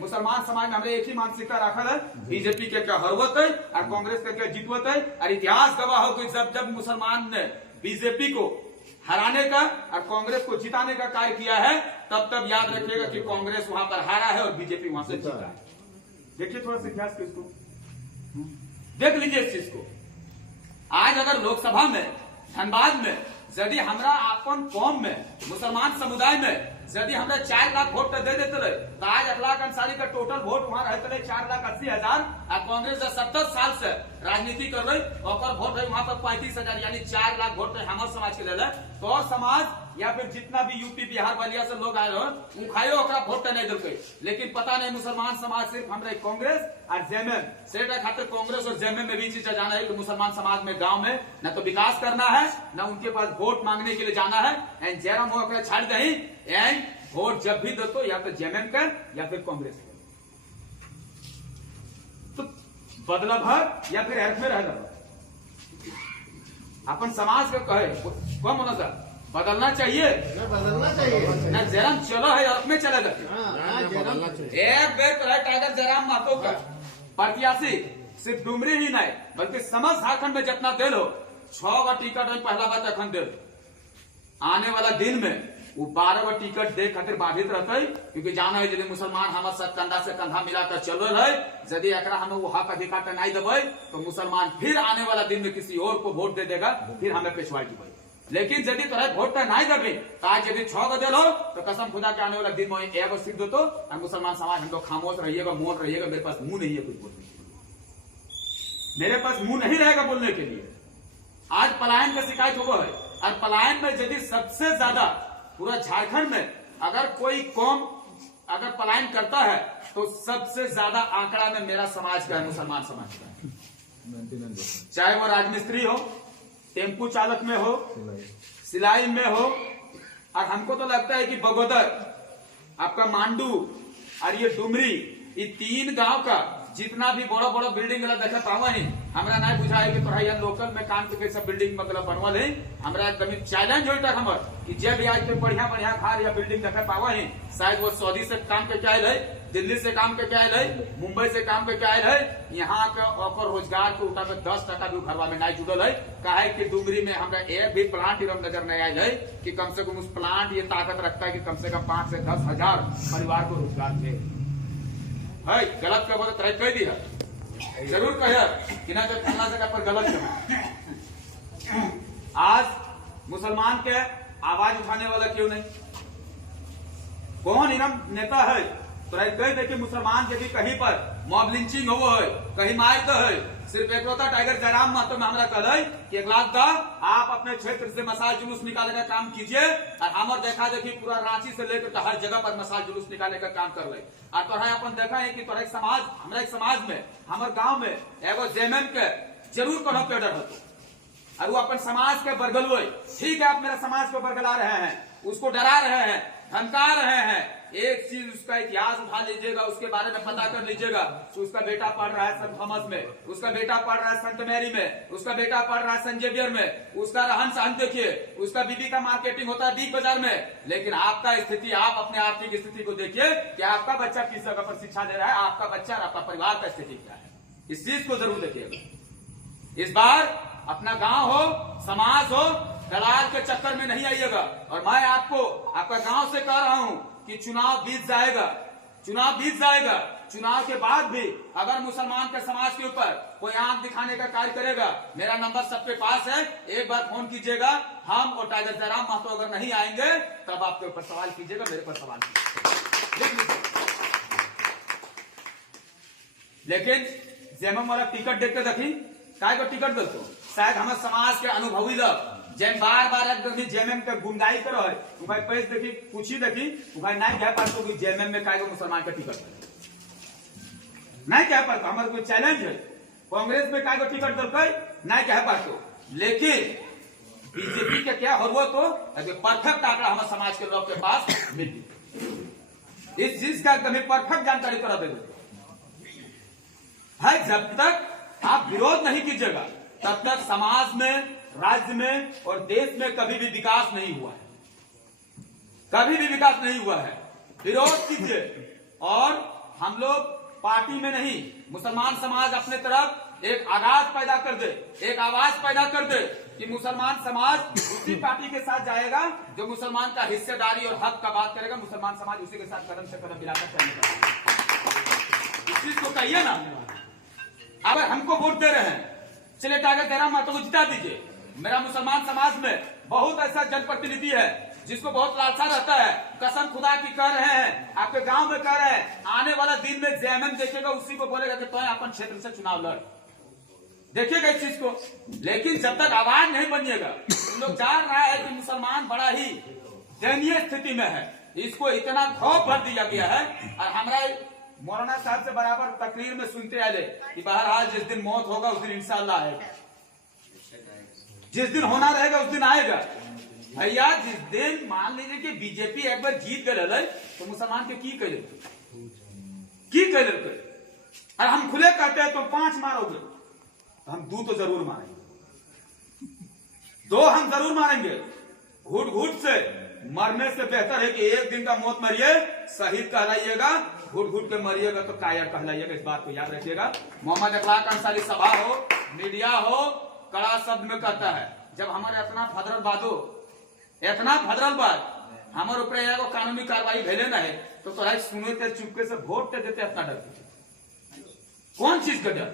मुसलमान समाज में हमरे एक ही मानसिकता रखल है, बीजेपी के क्या हरवत है और कांग्रेस के क्या जीतवत है। और इतिहास गवाह हो कि जब जब मुसलमान ने बीजेपी को हराने का और कांग्रेस को जिताने का कार्य किया है, तब तब याद रखिएगा कि कांग्रेस वहां पर हारा है और बीजेपी वहां से जीता है। देखिए थोड़ा सा इतिहास को, इसको देख लीजिए इस चीज को। आज अगर लोकसभा में धनबाद में यदि हमरा अपन कौम में मुसलमान समुदाय में यदि हमरा 4 लाख वोट दे देते रहे, तो आज अखलाक अंसारी का टोटल वोट वहां रहते रहे 4,80,000। और कांग्रेस 70 साल से राजनीति कर रही और वोट रही वहां पर 35,000, यानी 4 लाख वोट हमारे समाज के लिए। तो और समाज या फिर जितना भी यूपी बिहार बलिया से लोग आए हो खाइयो वोट नहीं दिल। लेकिन पता नहीं मुसलमान समाज सिर्फ हमारे कांग्रेस और जेएमएम से खातिर कांग्रेस और जेएमएम में भी चीज जाना है कि मुसलमान समाज में गांव में न तो विकास करना है, न उनके पास वोट मांगने के लिए जाना है। एंड जयराम हो छाड़ दही एंड वोट जब भी दो तो या तो जेएमएम कर या फिर कांग्रेस कर, तो बदला भर या फिर अर्थ में रह अपन समाज को कहे कौन होना सर बदलना चाहिए, ना जयराम चलो है अर्थ में चले जाते। एक बेर तो है टाइगर जयराम महतो का प्रत्याशी सिर्फ डुमरी ही नहीं बल्कि समस्त झारखंड में जितना दिल हो 6 गो टिकट पहला बात अखन दिल। आने वाला दिन में वो 12 गो टिकट दे खातिर बाधित रहते है, क्योंकि जाना है यदि मुसलमान हमारे साथ कंधा से कंधा मिलाकर चल रहे है, यदि एकरा हमें वो हक अधिकार नहीं देवे तो मुसलमान फिर आने वाला दिन में किसी और को वोट दे देगा, फिर हमें पेशवाई की। लेकिन यदि तुम्हें वोट नहीं देवे तो आज यदि 6 गो दिल हो तो कसम खुदा के आने वाला दिन में एगो सीट दो तो और मुसलमान समाज हम लोग खामोश रहिएगा, मौन रहिएगा। मेरे पास मुंह नहीं है कुछ बोलने के लिए, मेरे पास मुंह नहीं रहेगा बोलने के लिए। आज पलायन का शिकायत हुआ है और पलायन में यदि सबसे ज्यादा पूरा झारखंड में अगर कोई कौम अगर पलायन करता है तो सबसे ज्यादा आंकड़ा में मेरा समाज का है, मुसलमान समाज का है। चाहे वो राजमिस्त्री हो, टेम्पू चालक में हो, सिलाई में हो, और हमको तो लगता है कि बगोदर, आपका मांडू और ये डुमरी, ये 3 गांव का जितना भी बड़ा बड़ा बिल्डिंग देखा पावा है, हमरा नहीं बुझा है कि तोरा यहाँ लोकल में काम के सब बिल्डिंग मतलब बनवल है। हमरा एकदम चैलेंज हो तक हमर कि जब भी आज पे बढ़िया बढ़िया घर या बिल्डिंग देखा पावा है, शायद वो सऊदी से काम के क्या है, दिल्ली से काम के क्या है, मुंबई से काम के क्या है। यहाँ के रोजगार के उठा 10% भी घरवा में नहीं जुड़ल है। काहे कि डुमरी में हमरा एक भी प्लांट नजर नहीं आयल है कि कम से कम उस प्लांट ये ताकत रखता है कि कम से कम 5 से 10 हजार परिवार को रोजगार दे। है गलत का बोले तरह कह दिया जरूर कह कि ना जब फलना जगह पर गलत करना। आज मुसलमान के आवाज उठाने वाला क्यों नहीं, कौन इनम नेता है तो कह दे कि मुसलमान यदि कहीं पर मॉब लिंचिंग हो है, कहीं मार तो है, सिर्फ एक टाइगर जयराम महतो में हमरा कल है कि 1 लाख का आप अपने क्षेत्र से मसाल जुलूस निकालने का काम कीजिए और हमारे देखा देखी पूरा रांची से लेकर हर जगह पर मसाल जुलूस निकालने का काम कर ले। और तोरा अपन देखा है कि तोरा समाज हमारे समाज में हमारे गांव में एगो जेएमएम के जरूर कोनो पेडर होतो और वो अपन समाज के बरगल हुए। ठीक है, आप मेरा समाज को बरगला रहे हैं, उसको डरा रहे हैं, धमका रहे हैं। एक चीज उसका इतिहास उठा लीजिएगा, उसके बारे में पता कर लीजिएगा। उसका बेटा पढ़ रहा है सेंट थॉमस में, उसका बेटा पढ़ रहा है सेंट मैरी में, उसका बेटा पढ़ रहा है सेंट जेवियर में। उसका रहन सहन देखिए, उसका बीबी का मार्केटिंग होता है बिग बाजार में। लेकिन आपका स्थिति, आप अपने आर्थिक स्थिति को देखिए कि आपका बच्चा किस जगह पर शिक्षा दे रहा है, आपका बच्चा और आपका परिवार का स्थिति क्या है। इस चीज को जरूर देखिएगा। इस बार अपना गांव हो, समाज हो, दलाल के चक्कर में नहीं आइएगा। और मैं आपको आपका गांव से कह रहा हूं कि चुनाव बीत जाएगा, चुनाव बीत जाएगा। चुनाव के बाद भी अगर मुसलमान के समाज के ऊपर कोई आंख दिखाने का कार्य करेगा, मेरा नंबर सबके पास है, एक बार फोन कीजिएगा। हम और टाइगर जयराम महतो अगर नहीं आएंगे तब आपके ऊपर सवाल कीजिएगा, मेरे पर सवाल कीजिएगा। लेकिन जेएमएम वाला टिकट देखते देखी काय को टिकट दो, शायद हमारे समाज के अनुभवी लोग जैन बार बार जेएमएम के गुंडाई करो है, भाई पैसे देखी पूछी देखी भाई नहीं कह पाते कि जेएमएम में काय मुसलमान का टिकट नहीं कह पाते। हमारे कोई चैलेंज है, कांग्रेस में काय को टिकट दो नहीं कह पाते। लेकिन बीजेपी के क्या हो तो परफेक्ट आंकड़ा हमारे समाज के लोग के पास मिल इस चीज का एकदम परफेक्ट जानकारी करा दे है। जब तक आप विरोध नहीं कीजिएगा तब तक समाज में, राज्य में और देश में कभी भी विकास नहीं हुआ है, कभी भी विकास नहीं हुआ है। विरोध कीजिए और हम लोग पार्टी में नहीं, मुसलमान समाज अपने तरफ एक आगाज पैदा कर दे, एक आवाज पैदा कर दे कि मुसलमान समाज उसी पार्टी के साथ जाएगा जो मुसलमान का हिस्सेदारी और हक का बात करेगा। मुसलमान समाज उसी के साथ कदम से कदम मिलाकर चलेगा। इस चीज को कहिए ना। अगर हमको वोट दे रहे हैं, चलिए टाइगर जयराम महतो को जिता दीजिए। मेरा मुसलमान समाज में बहुत ऐसा जनप्रतिनिधि है जिसको बहुत लालसा रहता है, कसम खुदा की कह रहे हैं, आपके गांव में कह रहे हैं, आने वाला दिन में जेएमएम देखेगा, उसी को बोलेगा कि तो अपन क्षेत्र से चुनाव लड़, देखिएगा इस चीज को। लेकिन जब तक आवाज नहीं बनिएगा, हम लोग जान रहा है कि मुसलमान बड़ा ही दयनीय स्थिति में है, इसको इतना खौफ भर दिया गया है। और हमारा मौलाना साहब से बराबर तकरीर में सुनते आए कि बहरहाल जिस दिन मौत होगा उस दिन इंशाअल्लाह आएगा, जिस दिन होना रहेगा उस दिन आएगा। भैया जिस दिन मान लीजिए कि बीजेपी एक बार जीत गए तो मुसलमान के की करे, और हम खुले कहते हैं तो 5 मारोगे, तो हम 2 तो जरूर मारेंगे, 2 हम जरूर मारेंगे। घुट घुट से मरने से बेहतर है कि एक दिन का मौत मरिए, शहीद कहलाइएगा, घुट घुट के मरिएगा तो कायर कहलाइएगा। इस बात को याद रखिएगा। मोहम्मद अखलाक अंसारी सभा हो, मीडिया हो, कड़ा शब्द में कहता है, जब हमारे इतना फदरल बात हमारे ऊपर एगो कानूनी कार्रवाई भेले ना है तो तोरा सुने थे चुपके से वोट दे देते, अपना डर कौन चीज का डर।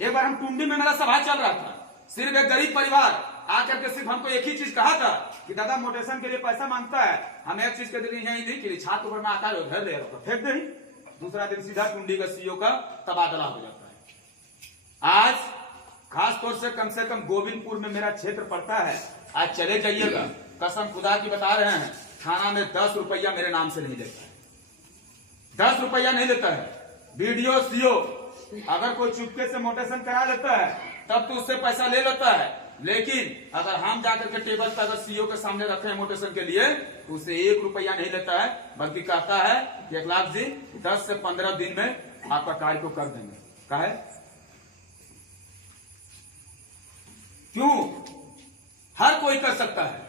एक बार हम टुंडी में मेरा सभा चल रहा था, सिर्फ एक गरीब परिवार आकर के सिर्फ हमको एक ही चीज कहा था कि दादा मोटेशन के लिए पैसा मांगता है, हम एक चीज के लिए यही नहीं कि छात्र ऊपर में आता है उधर ले फेंक दे। दूसरा दिन सीधा टुंडी का सीईओ का तबादला हो जाता है। आज खास तौर से कम गोविंदपुर में मेरा क्षेत्र पड़ता है, आज चले जाइएगा, कसम खुदा की बता रहे हैं, थाना में 10 रुपया मेरे नाम से नहीं लेता है, 10 रुपया नहीं लेता है। बीडीओ सीओ अगर कोई चुपके से मोटेशन करा लेता है तब तो उससे पैसा ले लेता है, लेकिन अगर हम जाकर के टेबल पर अगर सीईओ के सामने रखे हैं मोटेशन के लिए तो उससे 1 रुपया नहीं लेता है, बल्कि कहता है कि अखलाक जी 10 से 15 दिन में आपका कार्य को कर देंगे। कहा है क्यों? हर कोई कर सकता है,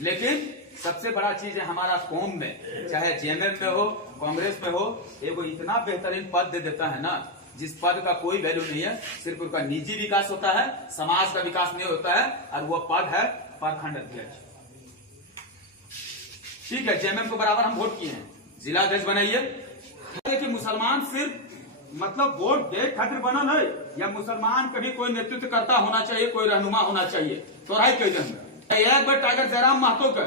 लेकिन सबसे बड़ा चीज है हमारा कौम में, चाहे जेएमएम में हो, कांग्रेस में हो, एगो इतना बेहतरीन पद दे देता है ना जिस पद का कोई वैल्यू नहीं है, सिर्फ उसका निजी विकास होता है, समाज का विकास नहीं होता है, और वो पद है प्रखंड अध्यक्ष। ठीक है, जेएमएम को बराबर हम वोट किए हैं, जिला अध्यक्ष बनाइए। कि मुसलमान सिर्फ मतलब वोट दे खातिर बनल है, या मुसलमान कभी कोई नेतृत्व करता होना चाहिए, कोई रहनुमा होना चाहिए। तो राय कह एक बार टाइगर जयराम महतो का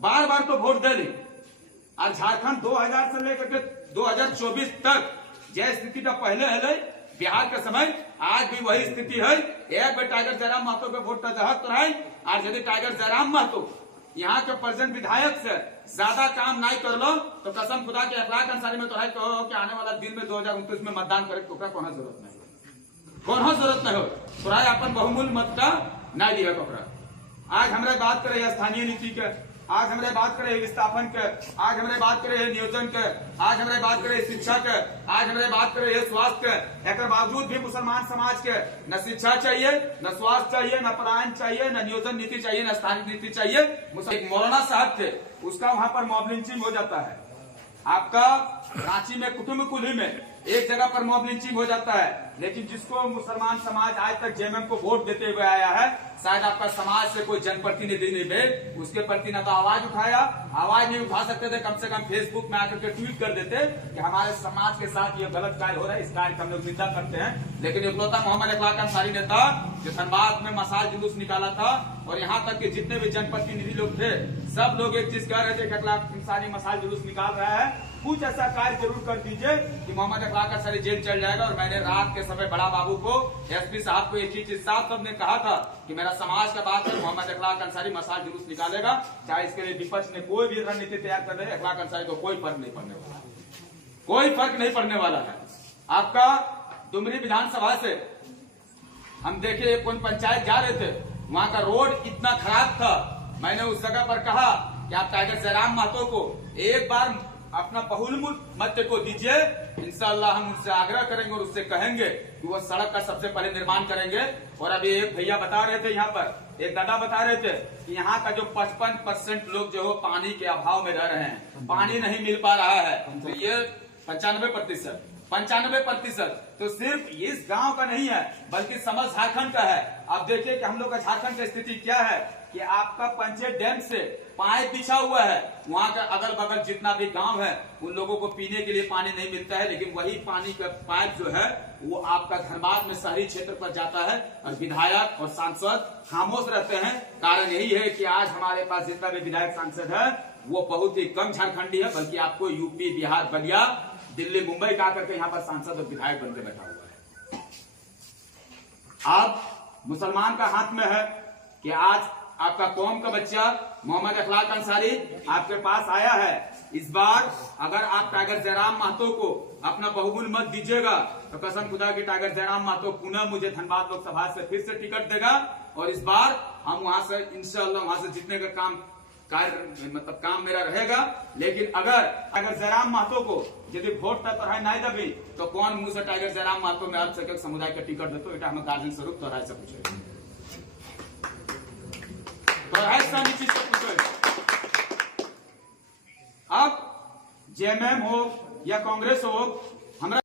बार बार तो वोट दे ली, और झारखंड 2000 से लेकर के 2024 तक जय स्थिति का पहले है बिहार के समय, आज भी वही स्थिति है। एक बार टाइगर जयराम महतो के वोट का जहत तो है, और यदि टाइगर जयराम महतो यहाँ के प्रेजेंट विधायक से ज्यादा काम नहीं कर लो तो कसम खुदा के अखलाक अंसारी में तो है कहो कि आने वाला दिन में 2029 में मतदान करे तो कौन जरूरत नहीं हो, तो अपन बहुमूल्य मत का नहीं दिया कपड़ा। आज हमारे बात करे स्थानीय नीति के, आज हमारे बात करे विस्थापन के, आज हमारे बात करे नियोजन के, आज हमारे बात करे शिक्षा के, आज हमारे बात करे स्वास्थ्य के। एक बावजूद भी मुसलमान समाज के न शिक्षा चाहिए, न स्वास्थ्य चाहिए, न पलायन चाहिए, न नियोजन नीति चाहिए, न स्थानिक नीति चाहिए। एक मौलाना साहब थे, उसका वहां पर मॉब लिंचिंग हो जाता है। आपका रांची में कुटुंब कुली में एक जगह पर मॉब लिंचिंग हो जाता है, लेकिन जिसको मुसलमान समाज आज तक जेएमएम को वोट देते हुए आया है, शायद आपका समाज से कोई जनप्रतिनिधि नहीं भेज उसके प्रति न तो आवाज उठाया, आवाज नहीं उठा सकते थे, कम से कम फेसबुक में आकर के ट्वीट कर देते कि हमारे समाज के साथ ये गलत कार्य हो रहा है, इस कार्य का हम लोग निंदा करते हैं। लेकिन इकलौता मोहम्मद अखलाक अंसारी ने था जो धनबाद में मसाल जुलूस निकाला था, और यहाँ तक कि जितने भी जनप्रतिनिधि लोग थे सब लोग एक चीज कह रहे थे कि अखलाक अंसारी मसाल जुलूस निकाल रहा है, कुछ ऐसा कार्य जरूर कर दीजिए कि मोहम्मद अखलाक अंसारी जेल चल जाएगा। और मैंने रात के समय बड़ा बाबू को, एसपी साहब को एक ही चीज साफ शब्द ने कहा था कि मेरा समाज का बात है, मोहम्मद अखलाक अंसारी मसाल जुलूस निकालेगा, चाहे इसके लिए विपक्ष ने कोई भी रणनीति तैयार कर रहे, अखलाक अंसारी को कोई फर्क नहीं पड़ने वाला, कोई फर्क नहीं पड़ने वाला है। आपका डुमरी विधानसभा से हम देखे कौन पंचायत जा रहे थे, वहां का रोड इतना खराब था, मैंने उस जगह पर कहा कि आप टाइगर जयराम महतो को एक बार अपना बहुमूल्य मत को दीजिए, इंशाअल्लाह हम उससे आग्रह करेंगे और उससे कहेंगे कि वो सड़क का सबसे पहले निर्माण करेंगे। और अभी एक भैया बता रहे थे, यहाँ पर एक दादा बता रहे थे कि यहाँ का जो 55% लोग जो पानी के अभाव में रह रहे हैं, पानी नहीं मिल पा रहा है, तो ये 95% 95%। तो सिर्फ इस गांव का नहीं है बल्कि समस्त झारखंड का है। आप देखिए कि हम लोग का झारखंड की स्थिति क्या है कि आपका पंचेत डैम से पाइप बिछा हुआ है, वहां का अगल बगल जितना भी गांव है उन लोगों को पीने के लिए पानी नहीं मिलता है, लेकिन वही पानी का पाइप जो है वो आपका धनबाद में शहरी क्षेत्र पर जाता है और विधायक और सांसद खामोश रहते हैं। कारण यही है कि आज हमारे पास जितना भी विधायक सांसद है वो बहुत ही कम झारखंडी है, बल्कि आपको यूपी, बिहार, बलिया, दिल्ली, मुंबई का करके यहाँ पर सांसद और विधायक बनकर बैठा हुआ है। आप मुसलमान का हाथ में है कि आज आपका कौम का बच्चा मोहम्मद अखलाक अंसारी आपके पास आया है। इस बार अगर आप टाइगर जयराम महतो को अपना बहुमूल्य मत दीजिएगा तो कसम खुदा की टाइगर जयराम महतो पुनः मुझे धनबाद लोकसभा से फिर से टिकट देगा और इस बार हम वहां से इंशाअल्लाह वहां से जीतने का काम मेरा रहेगा। लेकिन अगर टाइगर जयराम महतो को यदि वोट तक नहीं दबी तो कौन मुंह से टाइगर जयराम महतो में अल्पसंख्यक समुदाय का टिकट देते এটা हम गार्जियन स्वरूप तोरा से पूछे अब जेएमएम हो या कांग्रेस हो